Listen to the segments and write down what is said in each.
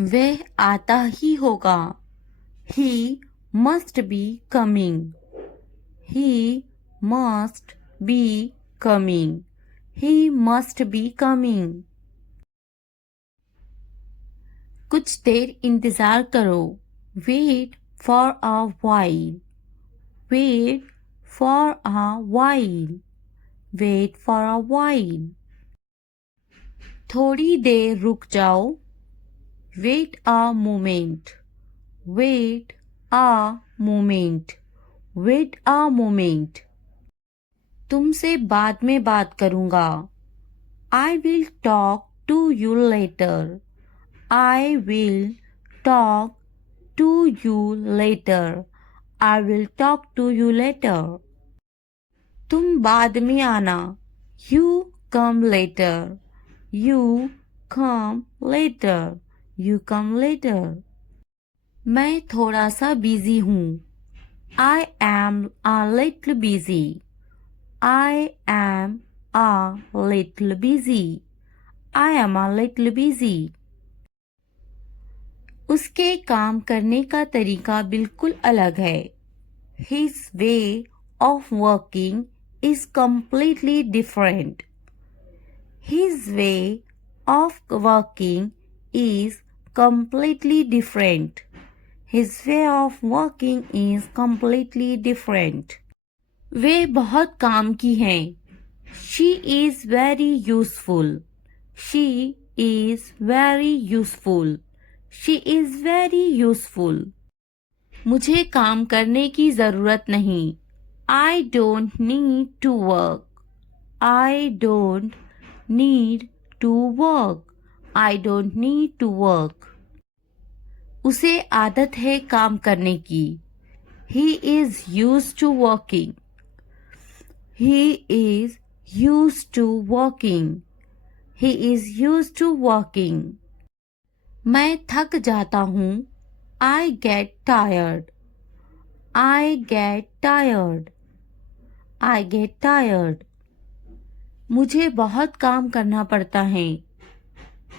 वह आता ही होगा. He must be coming. He must be coming. He must be coming. कुछ देर इंतजार करो. Wait for a while. Wait for a while. Wait for a while. थोड़ी देर रुक जाओ. Wait a moment. Wait a moment. Wait a moment. तुमसे बाद में बात करूँगा. I will talk to you later. I will talk to you later. I will talk to you later. तुम बाद में आना. You come later. You come later. You come later. मैं थोड़ा सा बिजी हूँ. I am a little busy. I am a little busy. I am a little busy. उसके काम करने का तरीका बिल्कुल अलग है. His way of working is completely different. His way of working is completely different. His way of working is completely different. वे बहुत काम की हैं. She is very useful. She is very useful. She is very useful. मुझे काम करने की ज़रूरत नहीं. I don't need to work. I don't need to work. I don't need to work. उसे आदत है काम करने की. He is used to working. He is used to working. He is used to working. मैं थक जाता हूँ. I get tired. I get tired. I get tired. मुझे बहुत काम करना पड़ता है.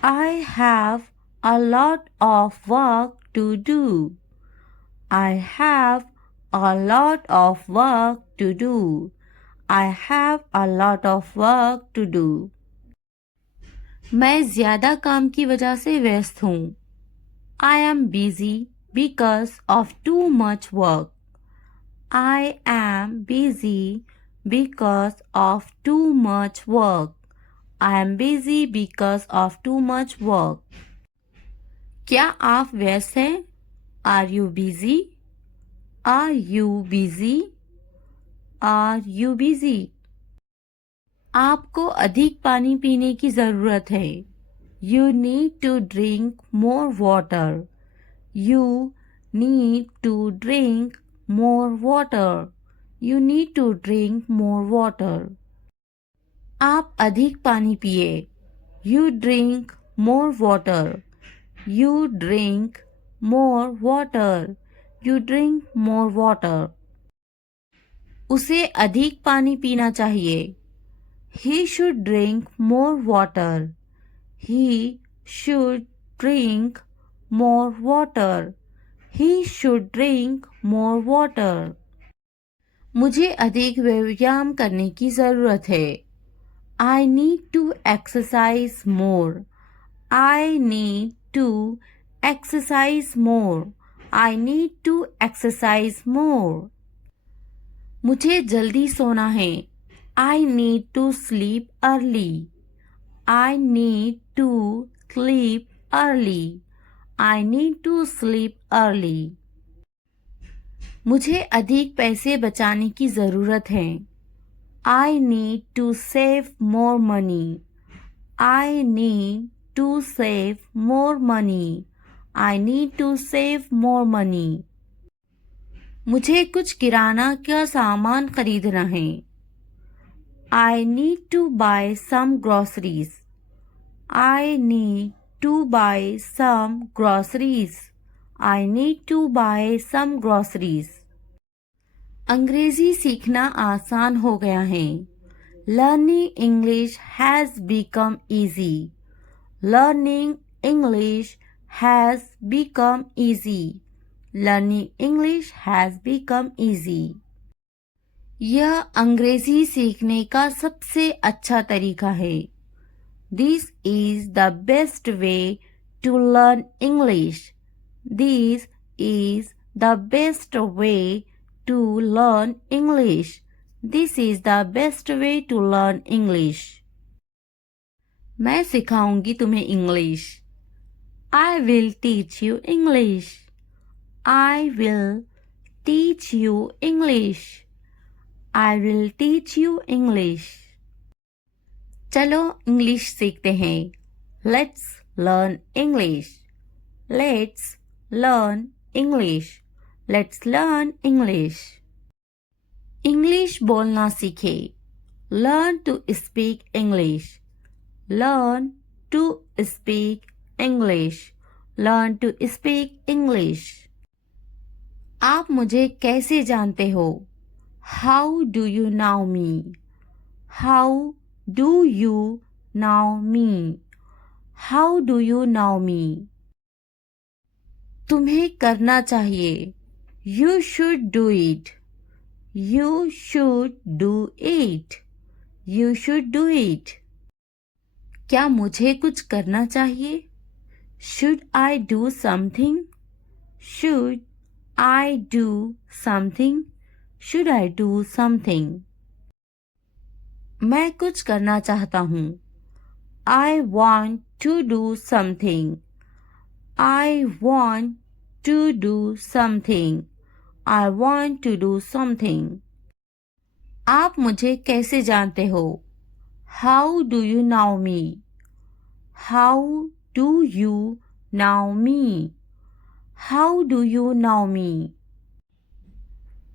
I have a lot of work to do. I have a lot of work to do. I have a lot of work to do. मैं ज़्यादा काम की वजह से व्यस्त हूँ. I am busy because of too much work. I am busy because of too much work. I am busy because of too much work. क्या आप व्यस्त हैं? Are you busy? Are you busy? Are you busy? आपको अधिक पानी पीने की ज़रूरत है. You need to drink more water. You need to drink more water. You need to drink more water. आप अधिक पानी पिए. You drink more water. You drink more water. You drink more water. उसे अधिक पानी पीना चाहिए. He should drink more water. He should drink more water. He should drink more water. मुझे अधिक व्यायाम करने की ज़रूरत है. I need to exercise more. I need to exercise more. I need to exercise more. मुझे जल्दी सोना है. I need to sleep early. I need to sleep early. I need to sleep early. मुझे अधिक पैसे बचाने की ज़रूरत है. I need to save more money. I need to save more money. I need to save more money. मुझे कुछ किराना का सामान खरीदना है. I need to buy some groceries. I need to buy some groceries. I need to buy some groceries. अंग्रेजी सीखना आसान हो गया है. Learning English has become easy. Learning English has become easy. Learning English has become easy. यह अंग्रेजी सीखने का सबसे अच्छा तरीका है. This is the best way to learn English. This is the best way to learn English. This is the best way to learn English. मैं सिखाऊंगी तुम्हें English. I will teach you English. I will teach you English. I will teach you English. चलो English सीखते हैं. Let's learn English. Let's learn English. Let's learn English. English बोलना सीखे. Learn to speak English. Learn to speak English. Learn to speak English. आप मुझे कैसे जानते हो? How do you know me? How do you know me? How do you know me? तुम्हें करना चाहिए. You should do it. You should do it. You should do it. क्या मुझे कुछ करना चाहिए? Should I do something? Should I do something? Should I do something? मैं कुछ करना चाहता हूँ. I want to do something. I want to do something. I want to do something. आप मुझे कैसे जानते हो? How do you know me? How do you know me? How do you know me?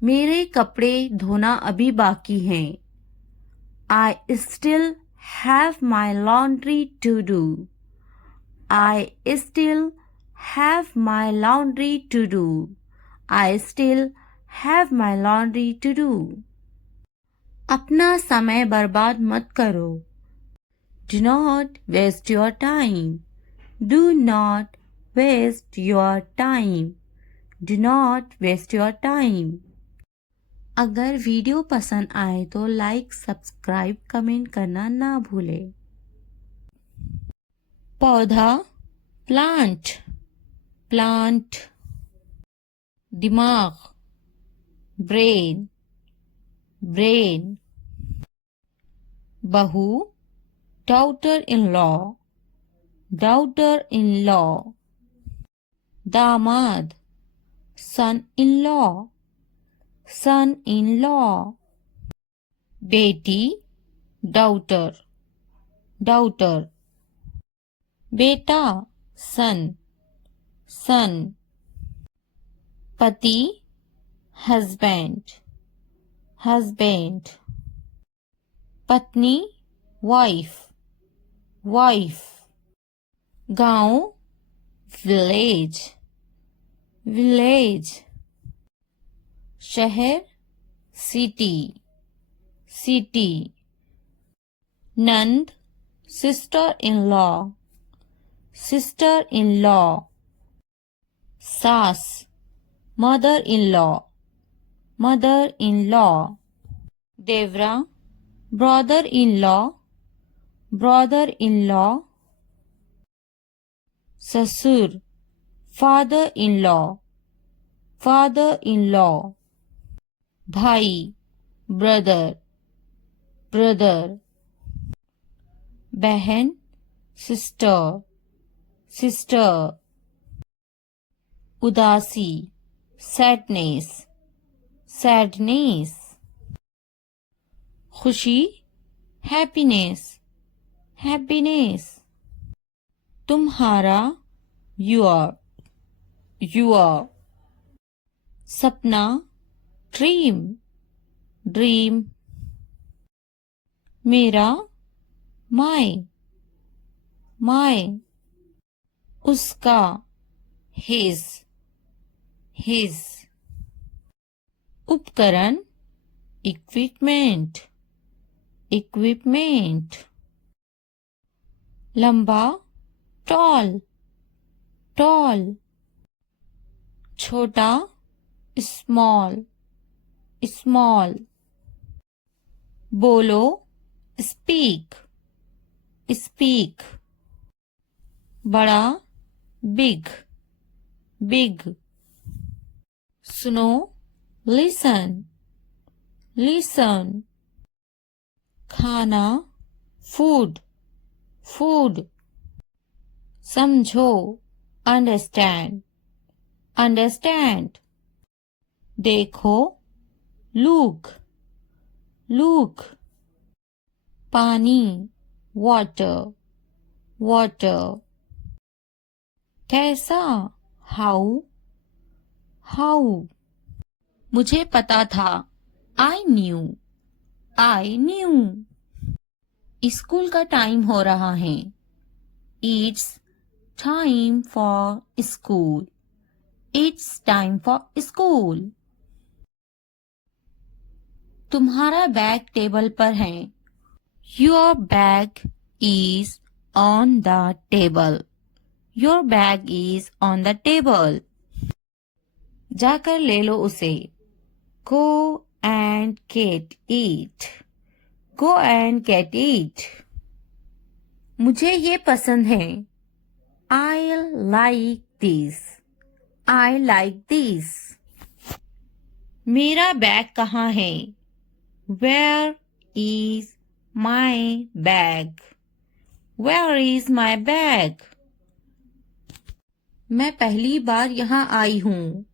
मेरे कपड़े धोना अभी बाकी हैं. I still have my laundry to do. I still have my laundry to do. I still have my laundry to do. अपना समय बर्बाद मत करो. Do not waste your time. Do not waste your time. Do not waste your time. अगर video पसंद आए तो like, subscribe, comment करना ना भूलें. पौधा प्लांट. प्लांट. दिमाग ब्रेन. ब्रेन. बहू daughter in law. Daughter in law. दामाद सन इन लॉ. son-in-law. बेटी daughter. daughter. बेटा son. son. पति husband. husband. पत्नी wife. wife. गांव village. village. शहर सिटी. सिटी. नंद sister in law. Sister in law. सास mother in law. Mother in law. देवरा brother in law. Brother in law. ससुर father in law. Father in law. भाई brother. Brother. बहन sister. Sister. उदासी sadness. Sadness. खुशी happiness. Happiness. तुम्हारा your. Your. सपना dream. Dream. मेरा माय. माय. उसका हिज. हिज. उपकरण इक्विपमेंट. इक्विपमेंट. लंबा टॉल. tall, छोटा, small, small, बोलो, speak, speak, बड़ा, big, big, सुनो, listen, listen, खाना, food, food, समझो, understand, understand, देखो, look, look, पानी, water, water, कैसा, how, how, मुझे पता था, I knew, I knew, school का टाइम हो रहा है, It's time for school, It's time for school, तुम्हारा बैग टेबल पर है, Your bag is on the table, Your bag is on the table, जाकर ले लो उसे, Go and get it, Go and get it, मुझे ये पसंद है, I like this, I like this, मेरा बैग कहाँ है, Where is my bag, Where is my bag, मैं पहली बार यहाँ आई हूँ,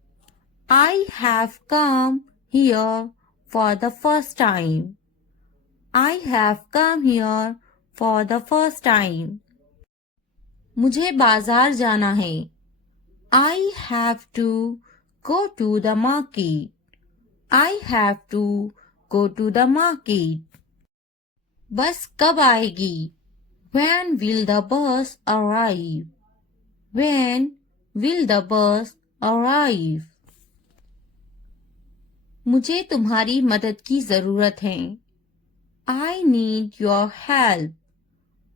I have come here for the first time, I have come here for the first time, मुझे बाजार जाना है, I have to go to the market, I have to go to the market, बस कब आएगी, When will the bus arrive, When will the bus arrive, मुझे तुम्हारी मदद की जरूरत है, I need your help,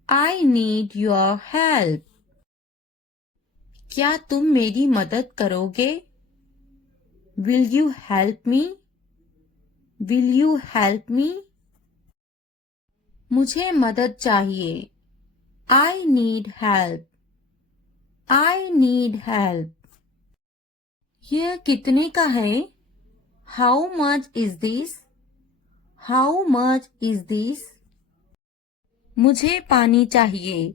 I need your help, क्या तुम मेरी मदद करोगे, Will you help me, Will you help me, मुझे मदद चाहिए, I need help, I need help, यह कितने का है, How much is this, How much is this, मुझे पानी चाहिए,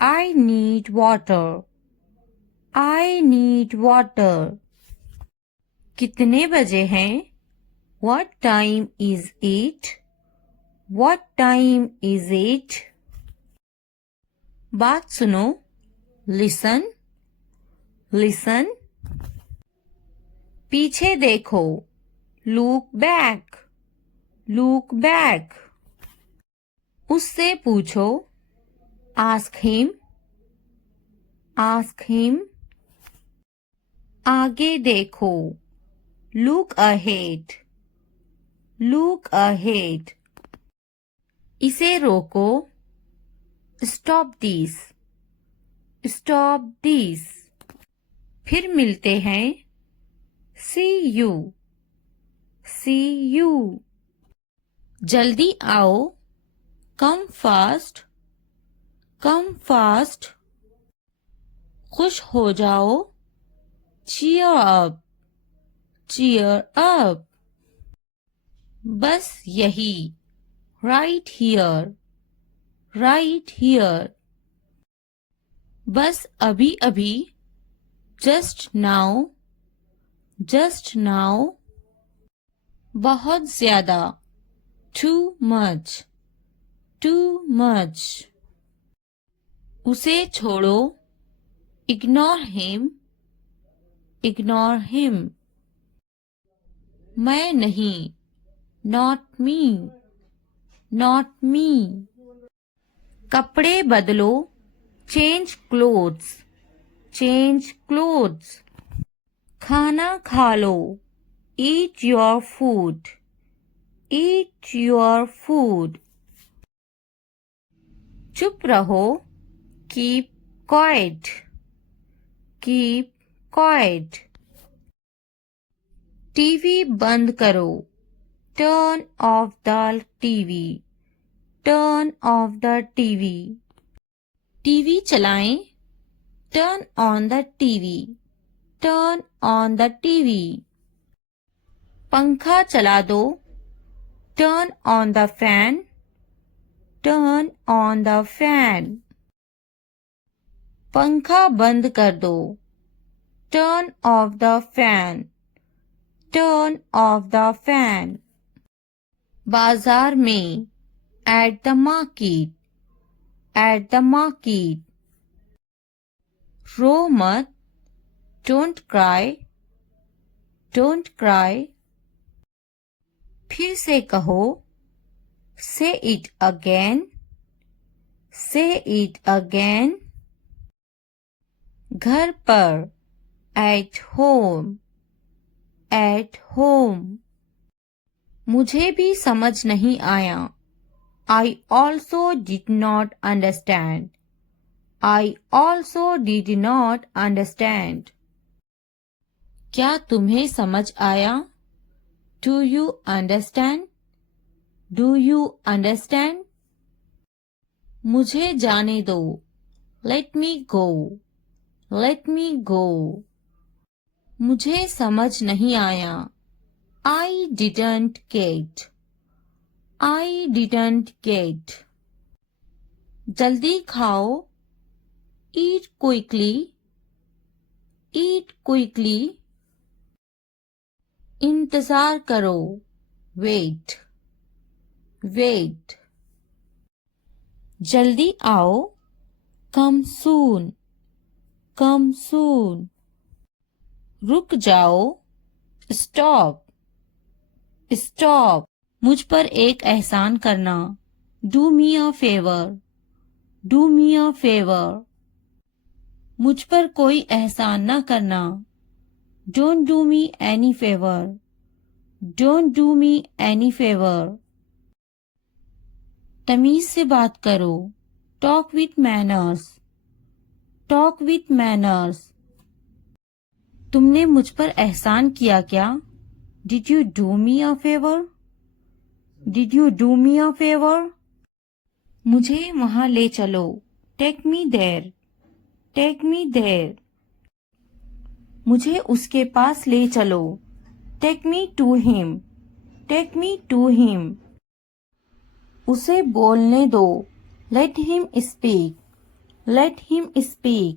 I need water, I need water, कितने बजे हैं, What time is it, What time is it, बात सुनो, Listen, listen, पीछे देखो, Look back, Look back, उससे पूछो, Ask him, Ask him, आगे देखो, Look ahead, Look ahead, इसे रोको, Stop this, Stop this, फिर मिलते हैं, See you, See you, जल्दी आओ, Come fast, Come fast, खुश हो जाओ, Cheer up, Cheer up, बस यही, Right here, Right here, बस अभी अभी, Just now, Just now, बहुत ज्यादा, Too much, Too much, उसे छोड़ो, Ignore him, Ignore him, मैं नहीं, Not me, Not me, कपड़े बदलो, Change clothes, Change clothes, खाना खा लो, Eat your food, Eat your food, चुप रहो, Keep quiet, keep quiet. TV बंद करो। Turn off the TV. Turn off the TV. TV चलाएं। Turn on the TV. Turn on the TV. पंखा चला दो। Turn on the fan. Turn on the fan. पंखा बंद कर दो। Turn off the fan. Turn off the fan. बाजार में। At the market. At the market. रो मत। Don't cry. Don't cry. फिर से कहो। Say it again. से इट अगेन। घर पर। At home. At home. मुझे भी समझ नहीं आया। I also did not understand. I also did not understand. क्या तुम्हें समझ आया? Do you understand? Do you understand? मुझे जाने दो। Let me go. Let me go. मुझे समझ नहीं आया। I didn't get. I didn't get. जल्दी खाओ। Eat quickly. Eat quickly. इंतजार करो। Wait. Wait. जल्दी आओ। Come soon. Come soon. रुक जाओ। Stop. Stop. मुझ पर एक एहसान करना। Do me a favor. Do me a favor. मुझ पर कोई एहसान न करना। Don't do me any favor. Don't do me any favor. तमीज से बात करो। Talk with manners. Talk with manners. तुमने मुझ पर एहसान किया क्या? Did you do me a favor? Did you do me a favor? मुझे वहां ले चलो। Take me there. Take me there. मुझे उसके पास ले चलो। Take me to him. Take me to him. उसे बोलने दो। Let him speak. Let him speak.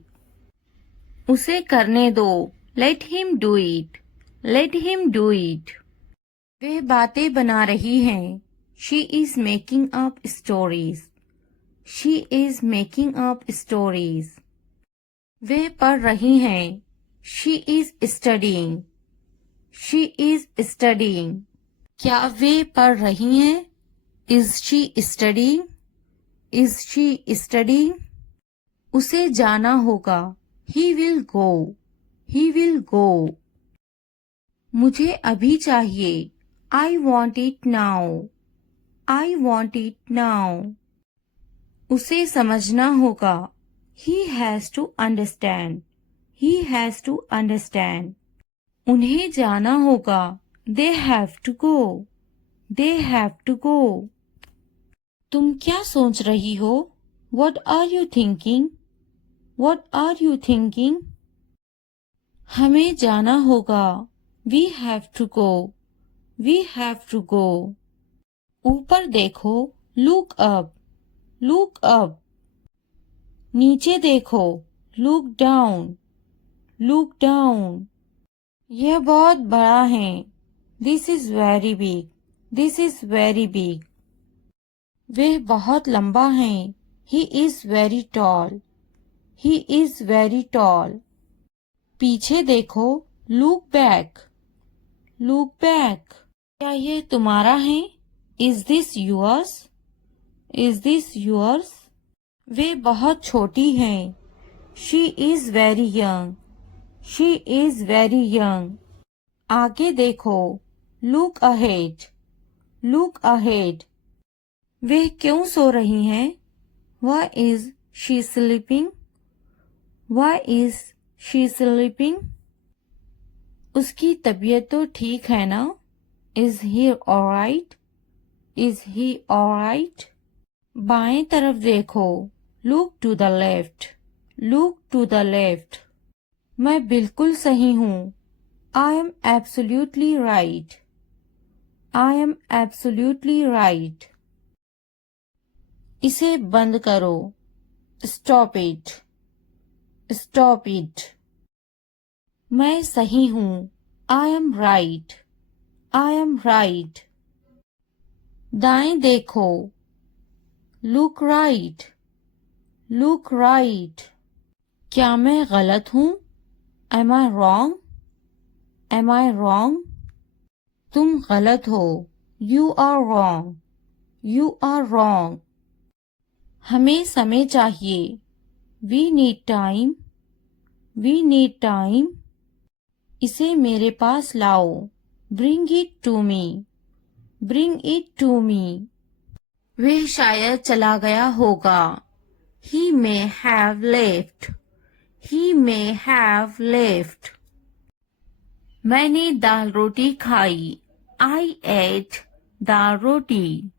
उसे करने दो। Let him do it. Let him do it. वह बातें बना रही हैं। She is making up stories. She is making up stories. वह पढ़ रही हैं। She is studying. She is studying. क्या वे पढ़ रही हैं? Is she studying? Is she studying? उसे जाना होगा। He will go. He will go. मुझे अभी चाहिए। I want it now. I want it now. उसे समझना होगा। He has to understand. He has to understand. उन्हें जाना होगा। They have to go. They have to go. तुम क्या सोच रही हो? What are you thinking? What are you thinking? हमें जाना होगा। We have to go. We have to go. ऊपर देखो। Look up. Look up. नीचे देखो। Look down. Look down. यह बहुत बड़ा है। This is very big. This is very big. वह बहुत लंबा है। He is very tall. He is very tall. पीछे देखो। Look back. Look back. क्या यह तुम्हारा है? Is this yours? Is this yours? वे बहुत छोटी हैं। She is very young. She is very young. आगे देखो। Look ahead. Look ahead. वे क्यों सो रही हैं? Why is she sleeping? Why is she is sleeping. उसकी तबीयत तो ठीक है ना? Is he alright? Is he alright? बाएं तरफ देखो। Look to the left. Look to the left. मैं बिल्कुल सही हूँ। I am absolutely right. I am absolutely right. इसे बंद करो। Stop it. Stop it. मैं सही हूँ। I am right. I am right. दाएं देखो। Look right. Look right. क्या मैं गलत हूँ? Am I wrong? Am I wrong? तुम गलत हो। You are wrong. You are wrong. हमें समय चाहिए। We need time. We need time. इसे मेरे पास लाओ। Bring it to me. Bring it to me. वह शायद चला गया होगा। He may have left. He may have left. मैंने दाल रोटी खाई। I ate dal roti.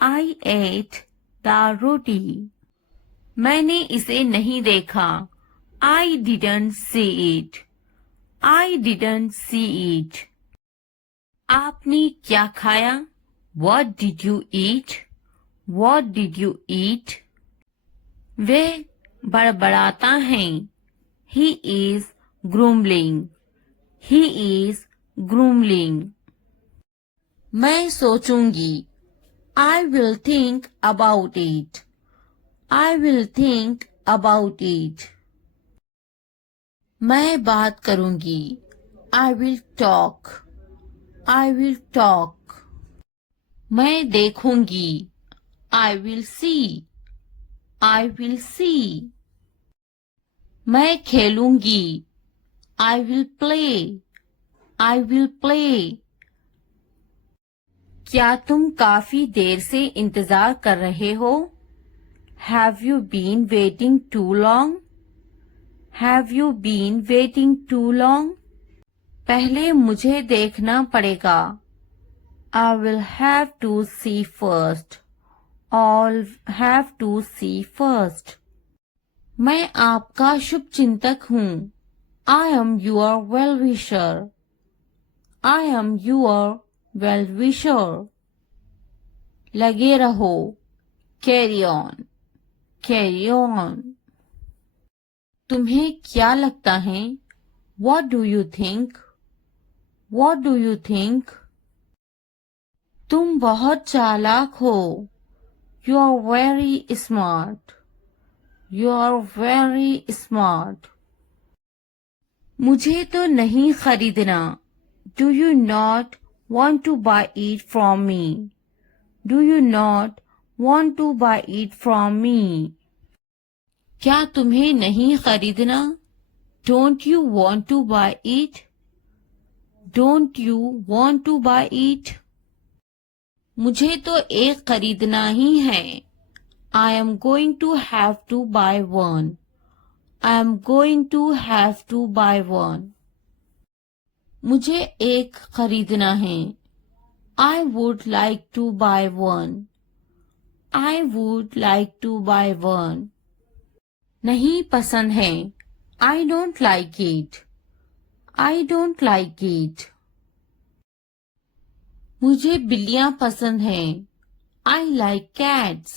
I ate dal roti. मैंने इसे नहीं देखा। I didn't see it. I didn't see it. आपने क्या खाया? What did you eat? What did you eat? वे बड़बड़ाता है। He is grumbling. He is grumbling. मैं सोचूंगी। I will think about it. I will think about it. मैं बात करूंगी। I will talk. I will talk. मैं देखूंगी। I will see. I will see. मैं खेलूंगी। I will play. I will play. क्या तुम काफी देर से इंतजार कर रहे हो? Have you been waiting too long? Have you been waiting too long? पहले मुझे देखना पड़ेगा। I will have to see first. I'll have to see first. मैं आपका शुभ चिंतक हूँ। I am your well-wisher. I am your well-wisher. लगे रहो। Carry on. Carry on. तुम्हें क्या लगता है? What do you think? What do you think? तुम बहुत चालाक हो। You are very smart. You are very smart. मुझे तो नहीं खरीदना। Do you not want to buy it from me? Do you not want to buy it from me? क्या तुम्हें नहीं खरीदना? Don't you want to buy it? Don't you want to buy it? मुझे तो एक खरीदना ही है। I am going to have to buy one. I am going to have to buy one. मुझे एक खरीदना है। I would like to buy one. I would like to buy one. नहीं पसंद है। I don't like it. I don't like it. मुझे बिल्लियाँ पसंद हैं। I like cats.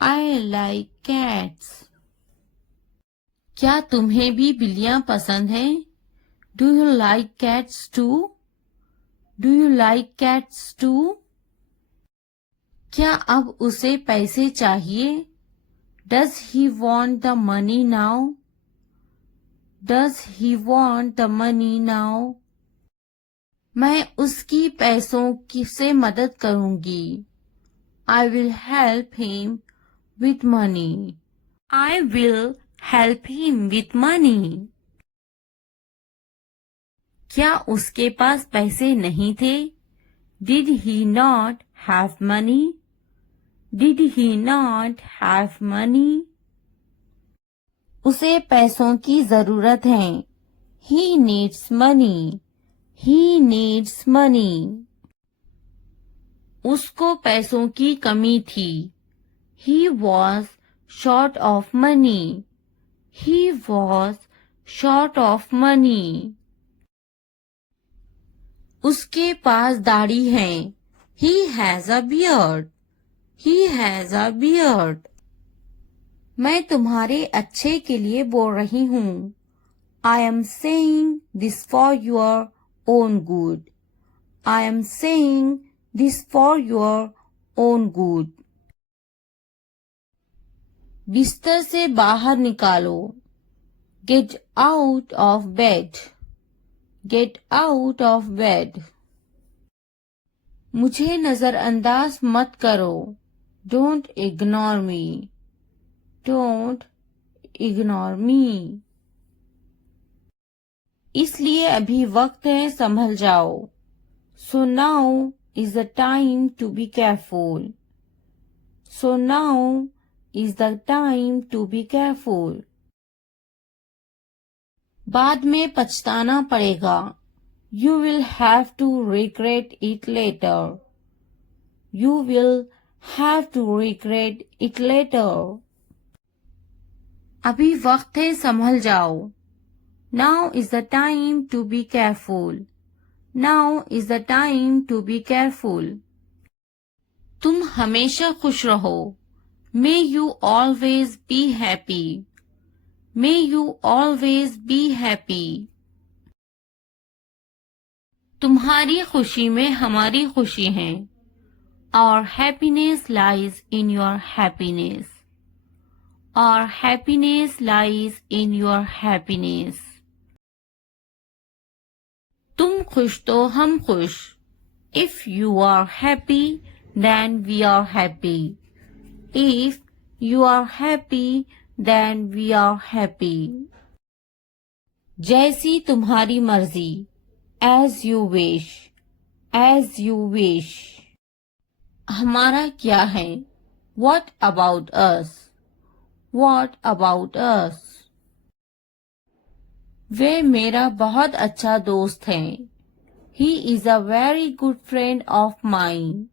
I like cats. क्या तुम्हें भी बिल्लियाँ पसंद हैं? Do you like cats too? Do you like cats too? क्या अब उसे पैसे चाहिए? Does he want the money now? Does he want the money now? मैं उसकी पैसों की से मदद करूंगी। I will help him with money. I will help him with money. क्या उसके पास पैसे नहीं थे? Did he not have money? Did he not have money? उसे पैसों की जरूरत है। He needs money. He needs money. उसको पैसों की कमी थी। He was short of money. He was short of money. उसके पास दाढ़ी है। He has a beard. He has a beard. मैं तुम्हारे अच्छे के लिए बोल रही हूँ। I am saying this for your own good. I am saying this for your own good. बिस्तर से बाहर निकालो। Get out of bed. Get out of bed. मुझे नजरअंदाज मत करो। Don't ignore me. Don't ignore me. इसलिए अभी वक्त है संभल जाओ। So now is the time to be careful. So now is the time to be careful. बाद में पछताना पड़ेगा। You will have to regret it later. You will have to regret it later. अभी वक्त है संभल जाओ। Now is the time to be careful. Now is the time to be careful. तुम हमेशा खुश रहो। May you always be happy. May you always be happy. तुम्हारी खुशी में हमारी खुशी है। Our happiness lies in your happiness. Our happiness lies in your happiness. तुम खुश तो हम खुश। If you are happy, then we are happy. If you are happy, then we are happy. जैसी तुम्हारी मर्जी। As you wish. As you wish. हमारा क्या है? What about us? What about us? वे मेरा बहुत अच्छा दोस्त है। He is a very good friend of mine.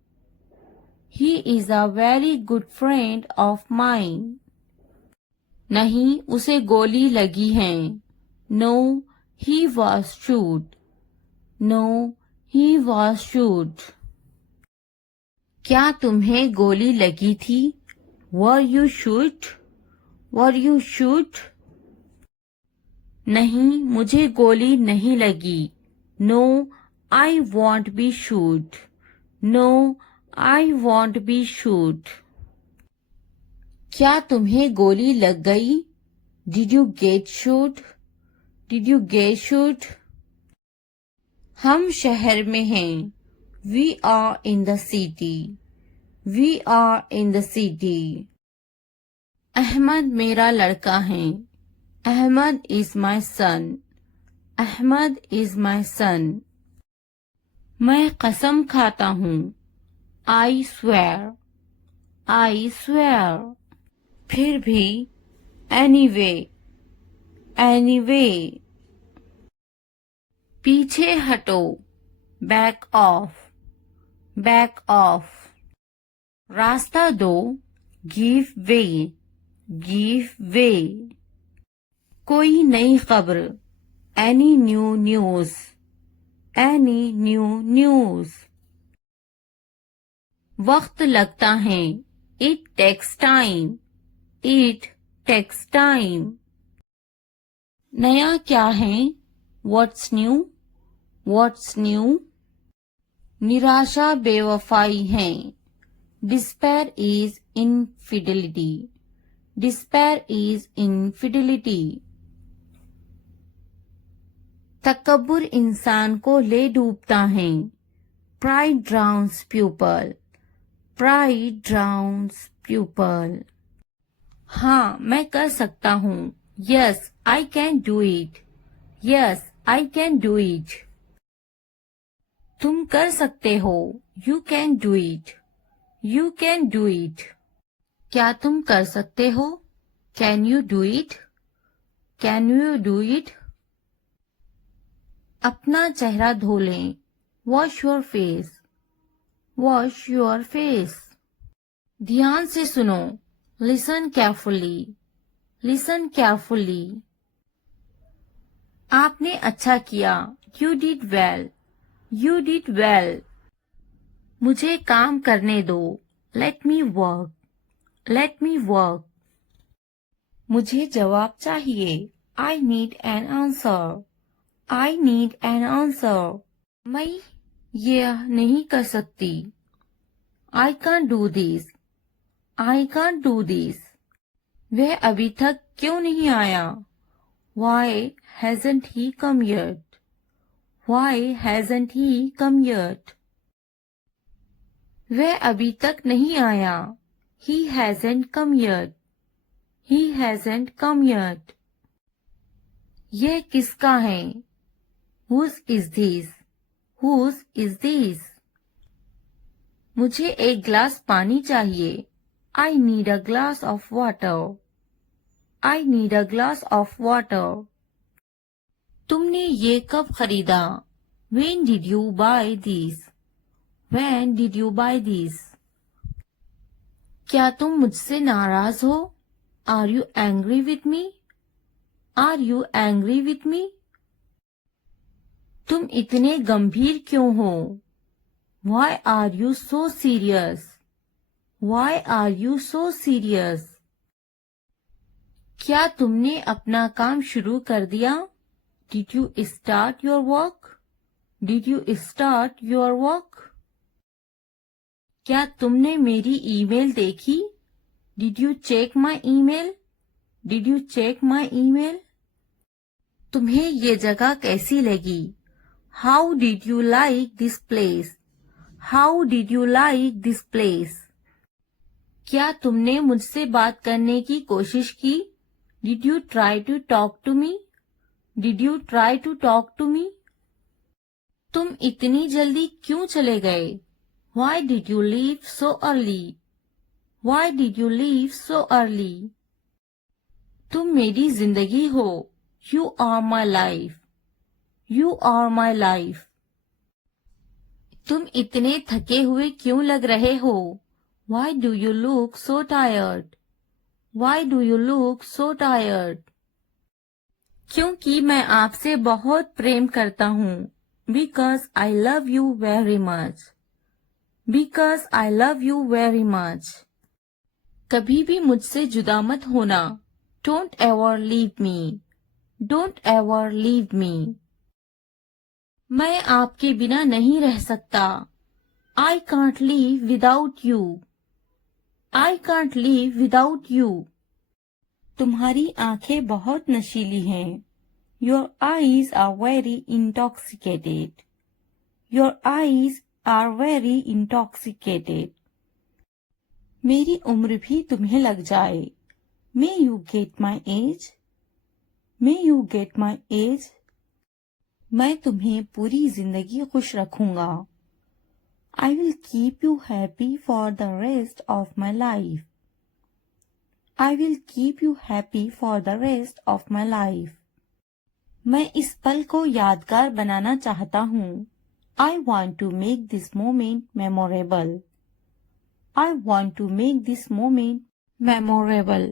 He is a very good friend of mine. नहीं, उसे गोली लगी है। No, he was shot. No, he was shot. क्या तुम्हें गोली लगी थी? Were you shot? Were you shot? नहीं, मुझे गोली नहीं लगी। No, I won't be shot. No, I won't be shot. क्या तुम्हें गोली लग गई? Did you get shot? Did you get shot? हम शहर में हैं। We are in the city. We are in the city. Ahmad मेरा लड़का है। Ahmad is my son. Ahmad is my son. मैं कसम खाता हूँ। I swear. I swear. फिर भी anyway. Anyway. पीछे हटो। Back off. Back off. रास्ता दो। Give way. Give way. कोई नई खबर। Any new news. Any new news. वक्त लगता है। It takes time. It takes time. नया क्या है? What's new? What's new? निराशा बेवफाई है। Despair is infidelity. Despair is infidelity. तकब्बुर इंसान को ले डूबता है। Pride drowns pupil. Pride drowns pupil. हाँ, मैं कर सकता हूँ। Yes, I can do it. Yes, I can do it. तुम कर सकते हो। You can do it. You can do it. क्या तुम कर सकते हो? Can you do it? Can you do it? अपना चेहरा धो लें. Wash your face. Wash your face. ध्यान से सुनो. Listen carefully. Listen carefully. आपने अच्छा किया. You did well. You did well. मुझे काम करने दो. Let me work. Let me work. मुझे जवाब चाहिए. I need an answer. I need an answer. मैं यह नहीं कर सकती. I can't do this. I can't do this. वह अभी तक क्यों नहीं आया? Why hasn't he come yet? Why hasn't he come yet? वह अभी तक नहीं आया. He hasn't come yet. He hasn't come yet. यह किसका है? Whose is this? Whose is this? मुझे एक गिलास पानी चाहिए. I need a glass of water. I need a glass of water. तुमने ये कब खरीदा? When did you buy this? When did you buy this? क्या तुम मुझसे नाराज हो? Are you angry with me? Are you angry with me? तुम इतने गंभीर क्यों हो? Why are you so serious? Why are you so serious? क्या तुमने अपना काम शुरू कर दिया? Did you start your work? Did you start your work? क्या तुमने मेरी ईमेल देखी? Did you check my email? Did you check my email? तुम्हें ये जगह कैसी लगी? How did you like this place? How did you like this place? क्या तुमने मुझसे बात करने की कोशिश की? Did you try to talk to me? Did you try to talk to me? तुम इतनी जल्दी क्यों चले गए? Why did you leave so early? Why did you leave so early? तुम मेरी जिंदगी हो. You are my life. You are my life. तुम इतने थके हुए क्यों लग रहे हो? Why do you look so tired? Why do you look so tired? क्योंकि मैं आपसे बहुत प्रेम करता हूँ. Because I love you very much. Because I love you very much. कभी भी मुझसे जुदा मत होना. Don't ever leave me. Don't ever leave me. मैं आपके बिना नहीं रह सकता. I can't live without you. I can't live without you. तुम्हारी आंखें बहुत नशीली हैं. Your eyes are very intoxicated. Your eyes are very intoxicated. मेरी उम्र भी तुम्हें लग जाए. May you get my age? May you get my age? मैं तुम्हें पूरी जिंदगी खुश रखूंगा. I will keep you happy for the rest of my life. I will keep you happy for the rest of my life. मैं इस पल को यादगार बनाना चाहता हूँ. I want to make this moment memorable. I want to make this moment memorable.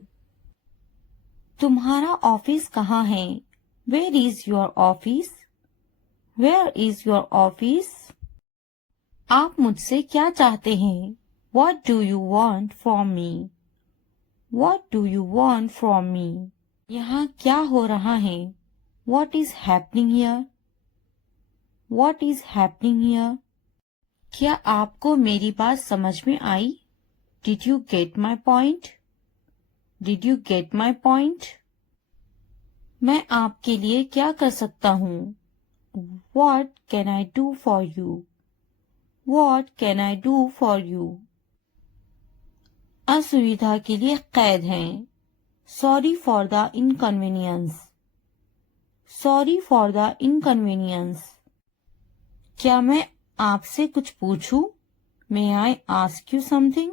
तुम्हारा office कहाँ है? Where is your office? Where is your office? आप मुझसे क्या चाहते हैं? What do you want from me? What do you want from me? यहाँ क्या हो रहा है? What is happening here? What is happening here? क्या आपको मेरी बात समझ में आई? Did you get my point? Did you get my point? मैं आपके लिए क्या कर सकता हूँ? What can I do for you? What can I do for you? असुविधा के लिए कैद हैं. Sorry for the inconvenience. Sorry for the inconvenience. क्या मैं आपसे कुछ पूछूं? May I ask you something?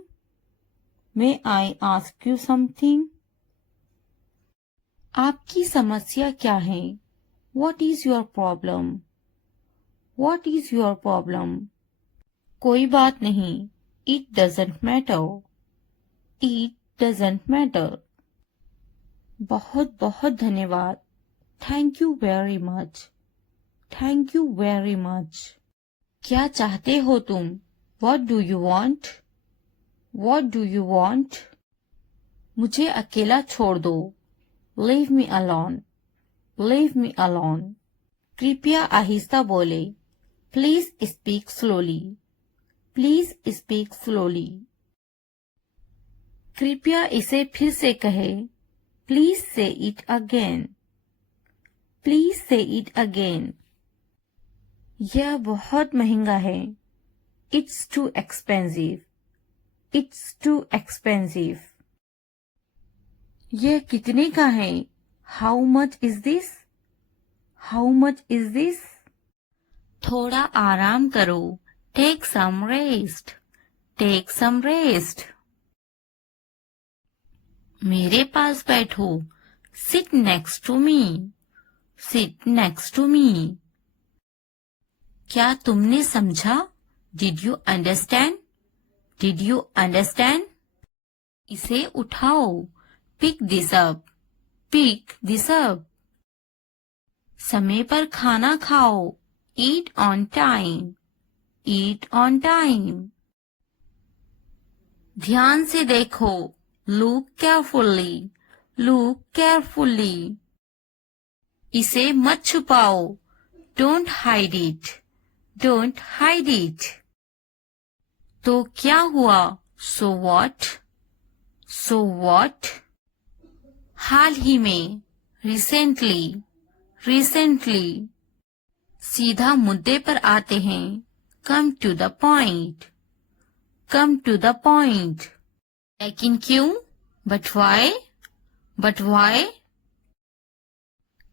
May I ask you something? आपकी समस्या क्या है? What is your problem? What is your problem? कोई बात नहीं. It doesn't matter. It doesn't matter. बहुत बहुत धन्यवाद. Thank you very much. Thank you very much. क्या चाहते हो तुम? What do you want? What do you want? मुझे अकेला छोड़ दो. Leave me alone. Leave me alone. कृपया आहिस्ता बोले. Please speak slowly. Please speak slowly. कृपया इसे फिर से कहे. Please say it again. Please say it again. यह बहुत महंगा है. It's too expensive. It's too expensive. यह कितने का है? How much is this? How much is this? थोड़ा आराम करो. Take some rest. Take some rest. मेरे पास बैठो. Sit next to me. Sit next to me. क्या तुमने समझा? Did you understand? Did you understand? इसे उठाओ. Pick this up. Pick this up. समय पर खाना खाओ. Eat on time. Eat on time. ध्यान से देखो. Look carefully. Look carefully. इसे मत छुपाओ. Don't hide it. Don't hide it. तो क्या हुआ? So what? So what? हाल ही में. Recently. Recently. सीधा मुद्दे पर आते हैं. Come to the point. Come to the point. लेकिन क्यों? But why? But why?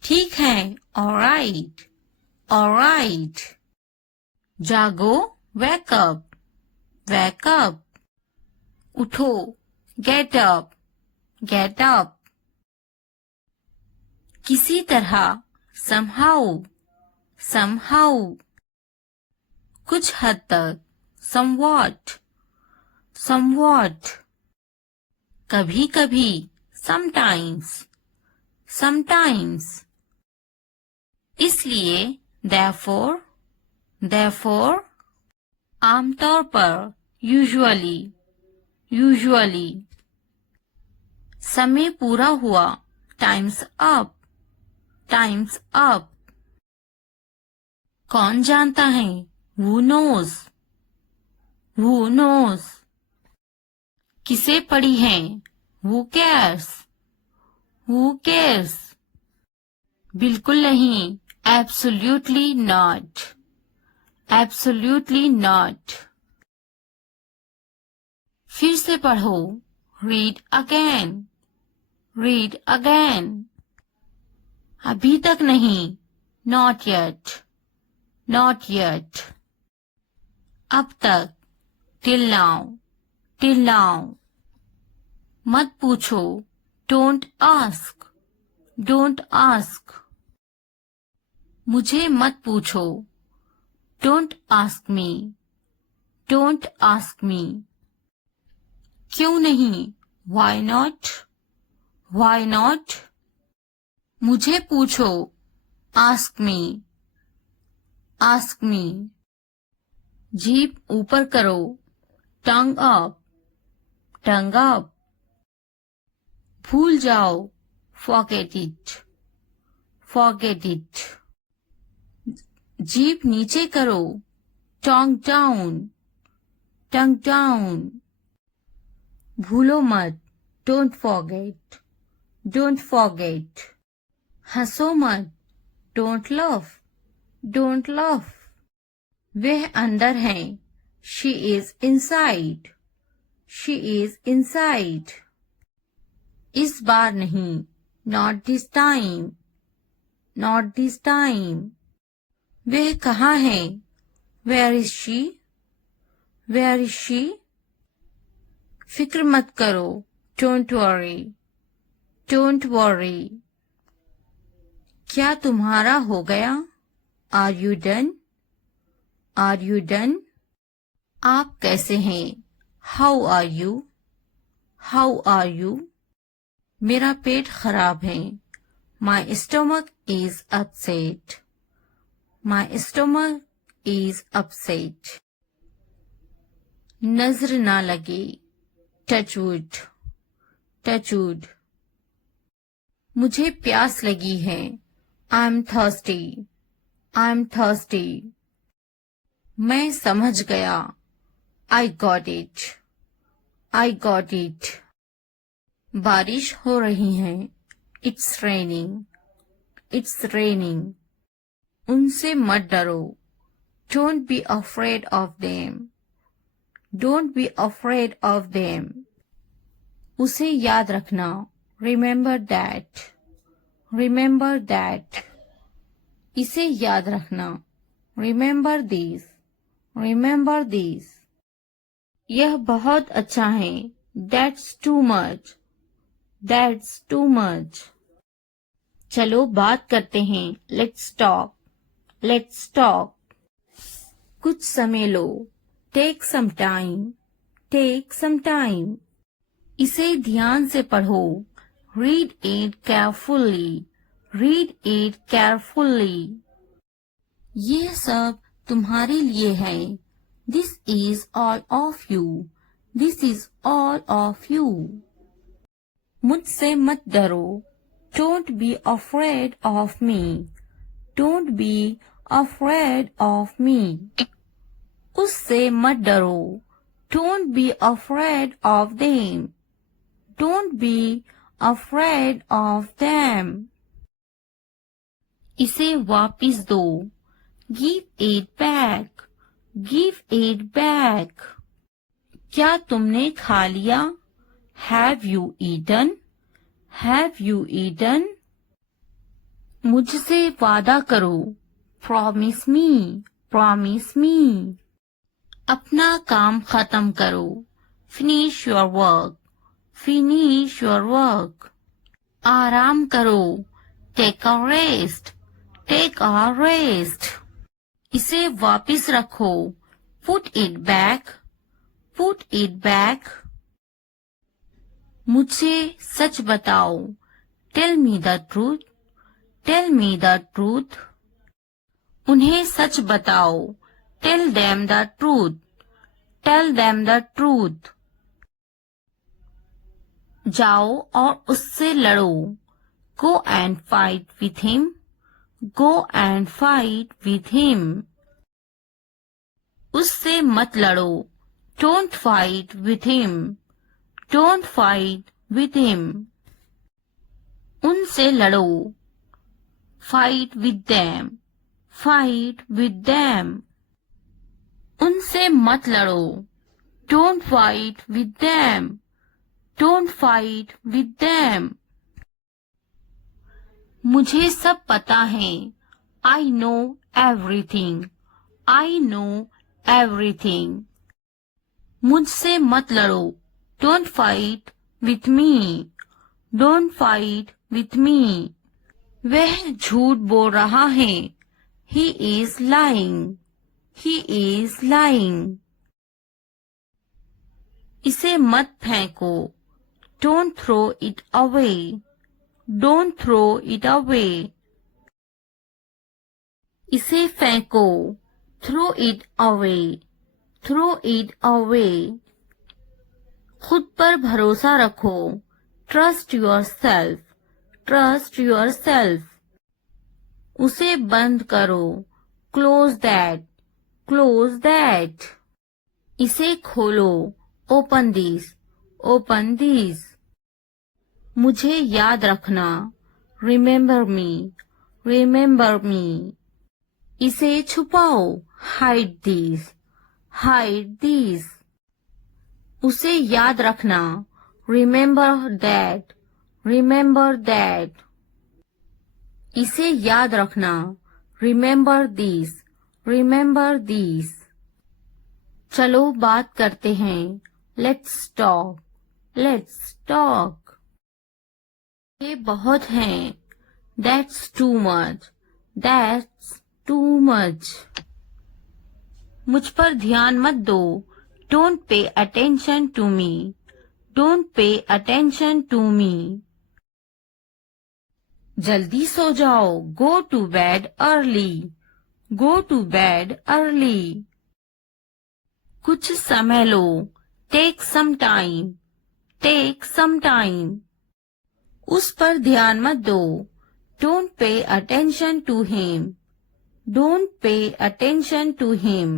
ठीक है. All right. All right. जागो. Wake up. Wake up. उठो. Get up. Get up. किसी तरह. Somehow. Somehow. कुछ हद तक. Somewhat. Somewhat. कभी कभी. Sometimes. Sometimes. इसलिए. Therefore. Therefore. आमतौर पर. Usually. Usually. समय पूरा हुआ. Time's up. Time's up. कौन जानता है? Who knows? Who knows? किसे पड़ी है? Who cares? Who cares? बिल्कुल नहीं. Absolutely not. Absolutely not. फिर से पढ़ो. Read again. Read again. अभी तक नहीं. Not yet. Not yet. अब तक. Till now. Till now. मत पूछो. Don't ask. Don't ask. मुझे मत पूछो. Don't ask me. Don't ask me. क्यों नहीं? Why not? Why not? मुझे पूछो. Ask me. Ask me. जीभ ऊपर करो. Tongue up. Tongue up. भूल जाओ. Forget it. Forget it. जीभ नीचे करो. Tongue down. Tongue down. भूलो मत. Don't forget. Don't forget. हंसो मत. Don't laugh. Don't laugh. वह अंदर है. She is inside. She is inside. इस बार नहीं. Not this time. Not this time. वह कहाँ है? Where is she? Where is she? फिक्र मत करो. Don't worry. Don't worry. क्या तुम्हारा हो गया? Are you done? Are you done? आप कैसे हैं? How are you? How are you? मेरा पेट खराब है। My stomach is upset. My stomach is upset. नजर ना लगे। टचवुड। टचवुड। मुझे प्यास लगी है। I am thirsty. I am thirsty. मैं समझ गया। I got it. I got it. बारिश हो रही है। It's raining. It's raining. उनसे मत डरो। Don't be afraid of them. Don't be afraid of them. उसे याद रखना। Remember that. Remember that. इसे याद रखना। Remember this. Remember this. यह बहुत अच्छा है। That's too much. That's too much. चलो बात करते हैं। Let's talk. Let's talk. कुछ समय लो। Take some time. Take some time. इसे ध्यान से पढ़ो। Read it carefully. Read it carefully. ये सब तुम्हारे लिए है। This is all of you. This is all of you. मुझसे मत डरो। Don't be afraid of me. Don't be afraid of me. उससे मत डरो। Don't be afraid of them. Don't be afraid of them. इसे वापिस दो। Give it back. Give it back. क्या तुमने खा लिया? Have you eaten? Have you eaten? मुझसे वादा करो। Promise me. Promise me. अपना काम खत्म करो। Finish your work. Finish your work. आराम करो। Take a rest. Take a rest. इसे वापिस रखो। Put it back. Put it back. मुझे सच बताओ। Tell me the truth. Tell me the truth. उन्हें सच बताओ। Tell them the truth. Tell them the truth. जाओ और उससे लड़ो। Go and fight with him. Go and fight with him. उससे मत लड़ो। Don't fight with him. Don't fight with him. उनसे लड़ो। Fight with them. Fight with them. उनसे मत लड़ो। Don't fight with them. Don't fight with them. मुझे सब पता है। I know everything. I know everything. मुझसे मत लड़ो। Don't fight with me. Don't fight with me. वह झूठ बोल रहा है। He is lying. He is lying. इसे मत फेंको। Don't throw it away. Don't throw it away. इसे फेंको। Throw it away. Throw it away. खुद पर भरोसा रखो। Trust yourself. Trust yourself. उसे बंद करो। Close that. Close that. इसे खोलो। Open this. Open this. मुझे याद रखना। Remember me. Remember me. इसे छुपाओ। Hide this. Hide this. उसे याद रखना। Remember that. Remember that. इसे याद रखना। Remember this. Remember this. चलो बात करते हैं। Let's talk. Let's talk. ये बहुत हैं। That's too much. That's too much. मुझ पर ध्यान मत दो. Don't pay attention to me. Don't pay attention to me. जल्दी सो जाओ. Go to bed early. Go to bed early. कुछ समय लो. Take some time. Take some time. उस पर ध्यान मत दो. Don't pay attention to him. Don't pay attention to him.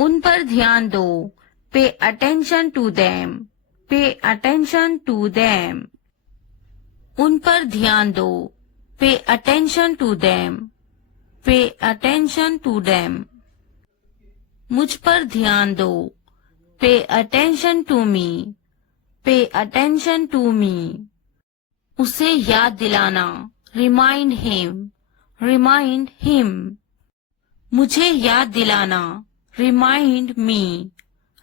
उन पर ध्यान दो. Pay attention to them. Pay attention to them. उन पर ध्यान दो. Pay attention to them. Pay attention to them. मुझ पर ध्यान दो. Pay attention to me. Pay attention to me. उसे याद दिलाना. Remind him. Remind him. मुझे याद दिलाना. Remind me.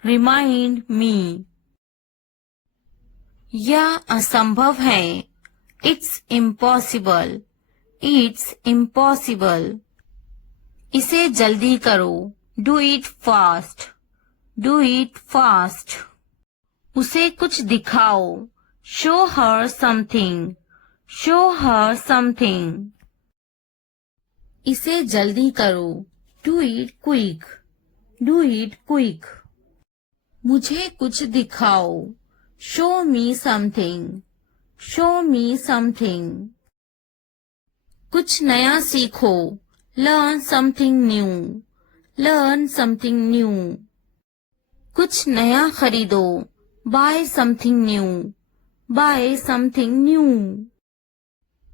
Remind me. यह असंभव है. It's impossible. It's impossible. इसे जल्दी करो. Do it fast. Do it fast. उसे कुछ दिखाओ. Show her something. Show her something. इसे जल्दी करो. Do it quick. Do it quick. मुझे कुछ दिखाओ. Show me something. Show me something. कुछ नया सीखो. Learn something new. Learn something new. कुछ नया खरीदो. Buy something new. Buy something new.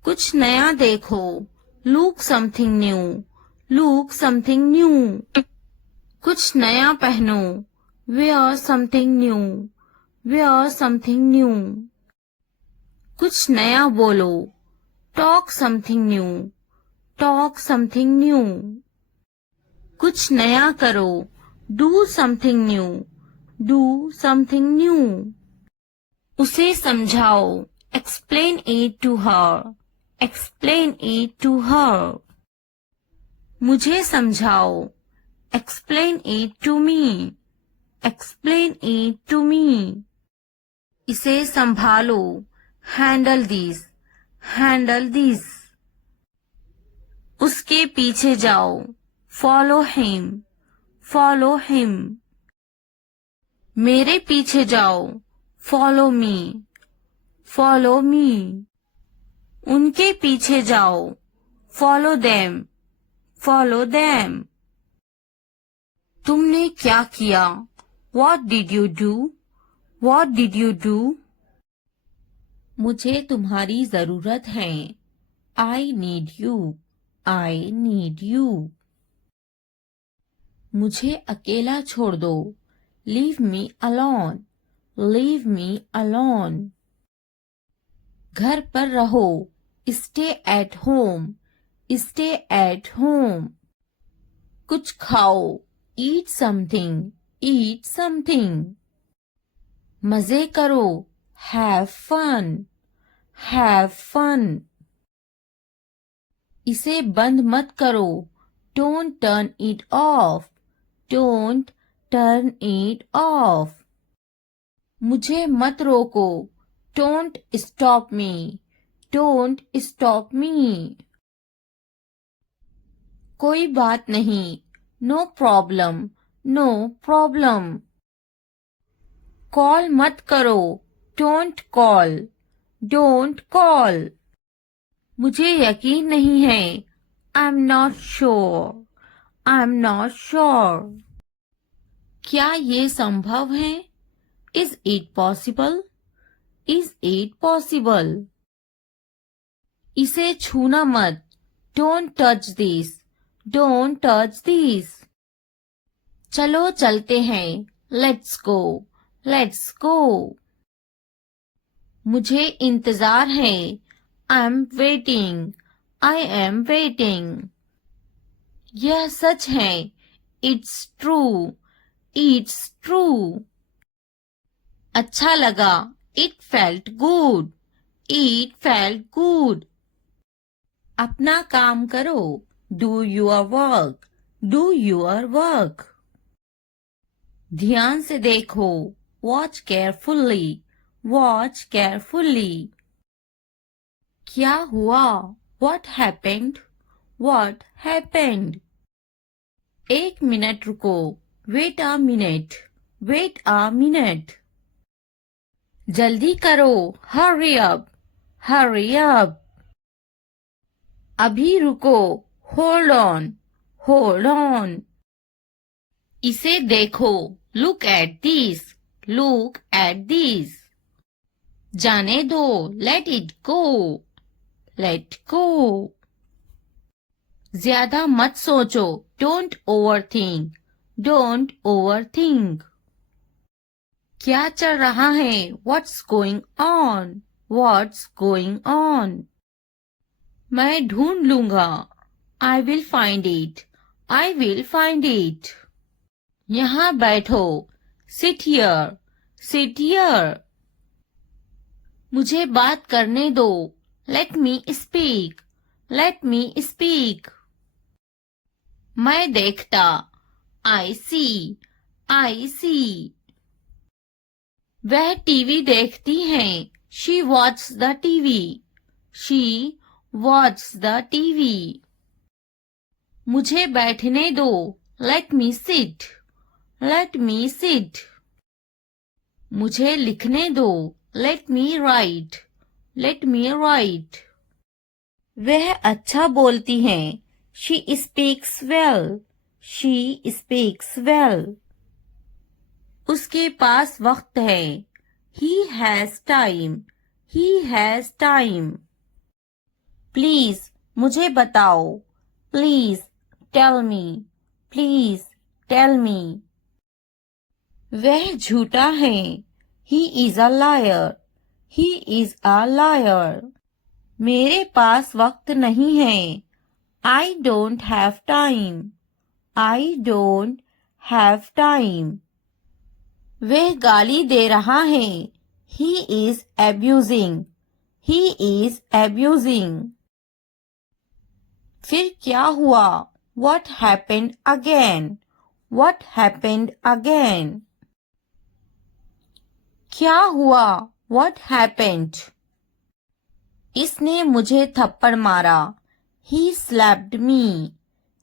कुछ नया देखो. Look something new. Look something new. कुछ नया पहनो. Wear something new. Wear something new. कुछ नया बोलो. Talk something new. Talk something new. कुछ नया करो. Do something new. Do something new. उसे समझाओ. Explain it to her. Explain it to her. मुझे समझाओ. Explain it to me. Explain it to me. इसे संभालो. Handle this. Handle this. उसके पीछे जाओ. Follow him. Follow him. मेरे पीछे जाओ. Follow me. Follow me. उनके पीछे जाओ. Follow them. Follow them. तुमने क्या किया? What did you do? What did you do? मुझे तुम्हारी जरूरत है. I need you. I need you. मुझे अकेला छोड़ दो. Leave me alone. Leave me alone. घर पर रहो. Stay at home. Stay at home. कुछ खाओ. Eat something. Eat something. मजे करो. Have fun. Have fun. इसे बंद मत करो. Don't turn it off. Don't turn it off. मुझे मत रोको. Don't stop me. Don't stop me. कोई बात नहीं. No problem. No problem. Call मत करो. Don't call. Don't call. मुझे यकीन नहीं है. I'm not sure. I'm not sure. क्या ये संभव है? Is it possible? Is it possible? इसे छूना मत. Don't touch this. Don't touch this. चलो चलते हैं. Let's go. Let's go. मुझे इंतजार है. I'm waiting. I am waiting. यह सच है. It's true. It's true. अच्छा लगा. It felt good. It felt good. अपना काम करो. Do your work. Do your work. ध्यान से देखो. Watch carefully. Watch carefully. क्या हुआ? What happened? What happened? 1 minute रुको. Wait a minute. Wait a minute. जल्दी करो. Hurry up. Hurry up. अभी रुको. Hold on. Hold on. इसे देखो. Look at this. Look at this. जाने दो. Let it go. Let go. ज्यादा मत सोचो. Don't overthink. Don't overthink. क्या चल रहा है? What's going on? What's going on? मैं ढूंढ लूंगा. I will find it. I will find it. यहाँ बैठो. Sit here. Sit here. मुझे बात करने दो. Let me speak. Let me speak. मैं देखता. I see. I see. वह टीवी देखती हैं. She watches the TV. She watches the TV. मुझे बैठने दो. Let me sit. Let me sit. मुझे लिखने दो. Let me write. Let me write. वह अच्छा बोलती हैं. She speaks well. She speaks well. उसके पास वक्त है. He has time. He has time. Please, मुझे बताओ. Please, tell me. Please, tell me. वह झूठा है. He is a liar. He is a liar. मेरे पास वक्त नहीं है. I don't have time. I don't have time. वह गाली दे रहा है. He is abusing. He is abusing. फिर क्या हुआ? What happened again? What happened again? क्या हुआ? What happened? इसने मुझे थप्पड़ मारा. He slapped me.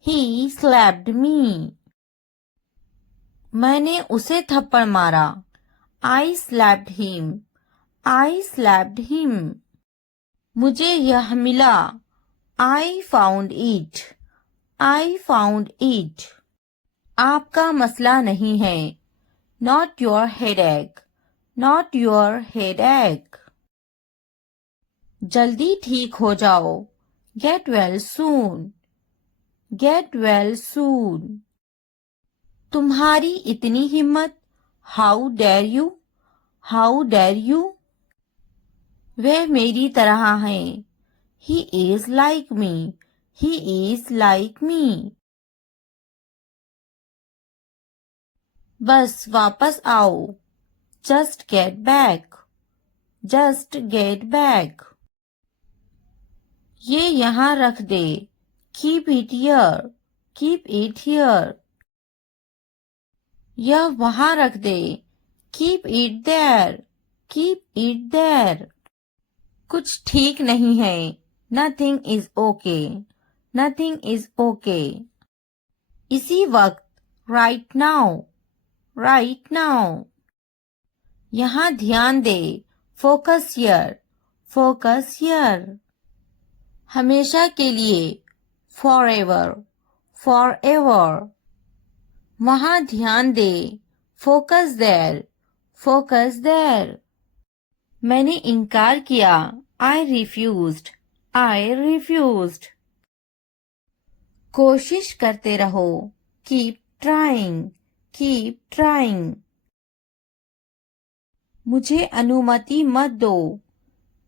He slapped me. मैंने उसे थप्पड़ मारा. I slapped him. I slapped him. मुझे यह मिला. I found it. I found it. आपका मसला नहीं है. Not your headache. Not your headache. जल्दी ठीक हो जाओ. Get well soon. Get well soon. तुम्हारी इतनी हिम्मत. How dare you? How dare you? वह मेरी तरह है. He is like me. He is like me. बस वापस आओ. Just get back. Just get back. ये यहाँ रख दे. Keep it here. Keep it here. यह वहाँ रख दे. Keep it there. Keep it there. कुछ ठीक नहीं है. Nothing is okay. Nothing is okay. इसी वक्त. Right now. Right now. यहाँ ध्यान दे. Focus here. Focus here. हमेशा के लिए. Forever. Forever. वहाँ ध्यान दे. Focus there. Focus there. मैंने इनकार किया. I refused. I refused. कोशिश करते रहो. Keep trying. Keep trying. मुझे अनुमति मत दो.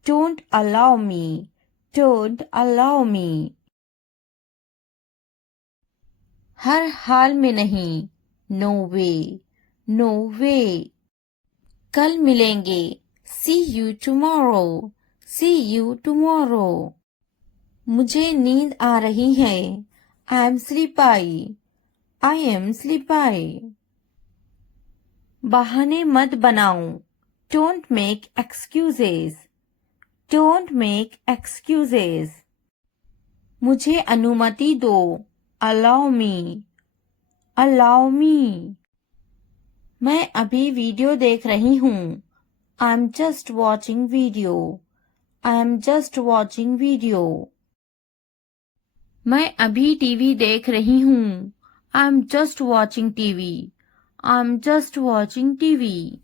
Don't allow me. Don't allow me. हर हाल में नहीं. No way. No way. कल मिलेंगे. See you tomorrow. See you tomorrow. मुझे नींद आ रही है। I M sleepy. I am sleepy. बहाने मत बनाओ। Don't make excuses. Don't make excuses. मुझे अनुमति दो। Allow me. Allow me. मैं अभी वीडियो देख रही हूँ। I am just watching video. I am just watching video. मैं अभी टीवी देख रही हूँ। I am just watching TV. I am just watching TV.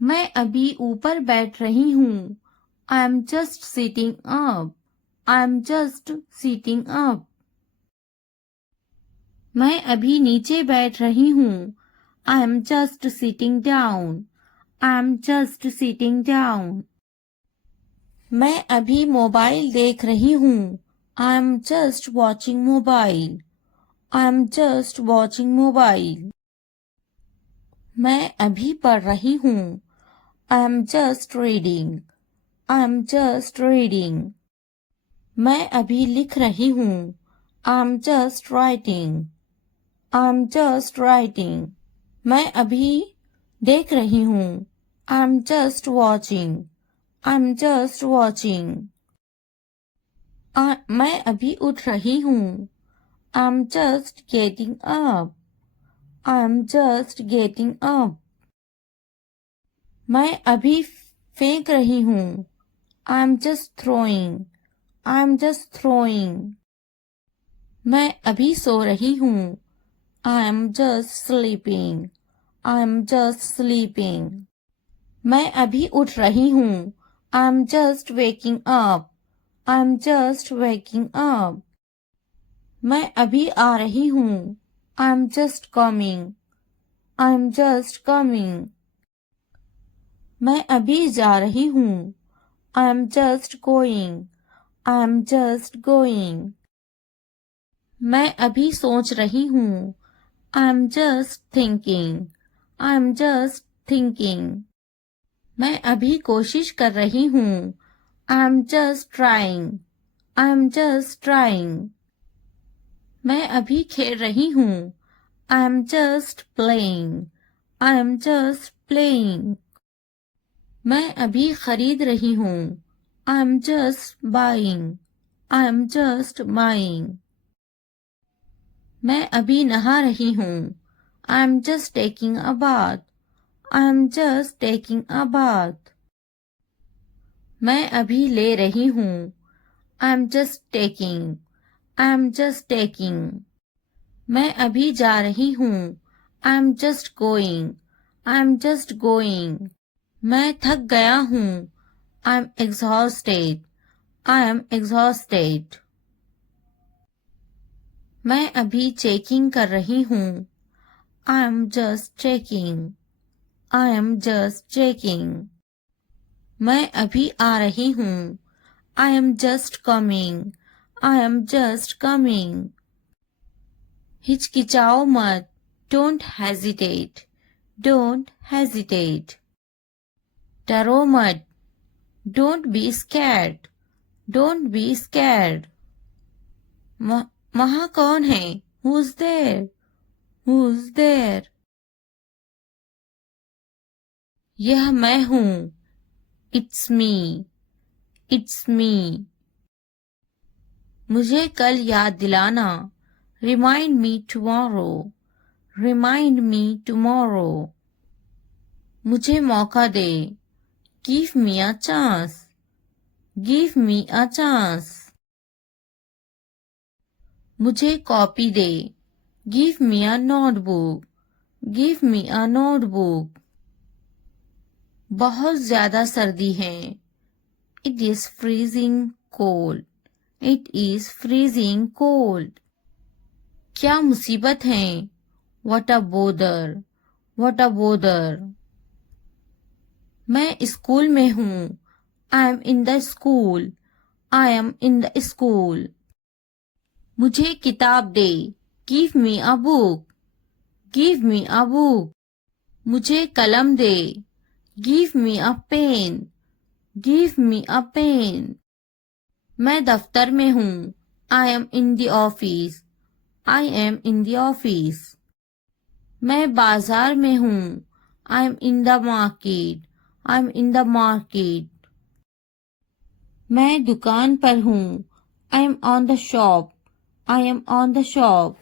मैं अभी ऊपर बैठ रही हूँ। I am just sitting up. I am just sitting up. मैं अभी नीचे बैठ रही हूँ। I am just sitting down. I am just sitting down. मैं अभी मोबाइल देख रही हूँ। I am just watching mobile. I am just watching mobile. मैं अभी पढ़ रही हूँ। I am just reading. I am just reading. मैं अभी लिख रही हूँ। I am just writing. I am just writing. मैं अभी देख रही हूँ। I am just watching. I am just watching. मैं अभी उठ रही हूँ। I am just getting up. I am just getting up. मैं अभी फेंक रही हूँ। I am just throwing. I am just throwing. मैं अभी सो रही हूँ। I am just sleeping. I am just sleeping. मैं अभी उठ रही हूँ। I am just waking up. I am just waking up. मैं अभी आ रही हूँ। I am just coming. I am just coming. मैं अभी जा रही हूँ। I am just going. I am just going. मैं अभी सोच रही हूँ। I am just thinking. I am just thinking. मैं अभी कोशिश कर रही हूँ। I am just trying. I am just trying. मैं अभी खेल रही हूँ। I am just playing. I am just playing. मैं अभी खरीद रही हूँ। I am just buying. I am just buying. मैं अभी नहा रही हूँ। I am just taking a bath. I am just taking a bath. मैं अभी ले रही हूँ। I am just taking. I am just taking. मैं अभी जा रही हूँ। I am just going. I am just going. मैं थक गया हूँ। I am exhausted. I am exhausted. मैं अभी चेकिंग कर रही हूँ। I am just checking. I am just checking. मैं अभी आ रही हूँ। I am just coming. I am just coming. हिचकिचाओ मत। Don't hesitate. Don't hesitate. डरो मत। Don't be scared. Don't be scared. वहाँ कौन है? Who's there? Who's there? यह मैं हूँ। It's me. It's me. मुझे कल याद दिलाना। Remind me tomorrow. Remind me tomorrow. मुझे मौका दे। Give me a chance. Give me a chance. मुझे copy they. Give me a notebook. Give me a notebook. बहुत ज्यादा सर्दी है। It is freezing cold. It is freezing cold. क्या मुसीबत है? What a bother. What a bother. मैं school में हूँ। I am in the school. I am in the school. मुझे किताब दे। Give me a book. Give me a book. मुझे कलम दे। Give me a pen. Give me a pen. मैं दफ्तर में हूँ। I M in the office. I am in the office. मैं बाजार में हूँ। I M in the market. I am in the market. मैं दुकान पर हूँ। I M on the shop. I am on the shop.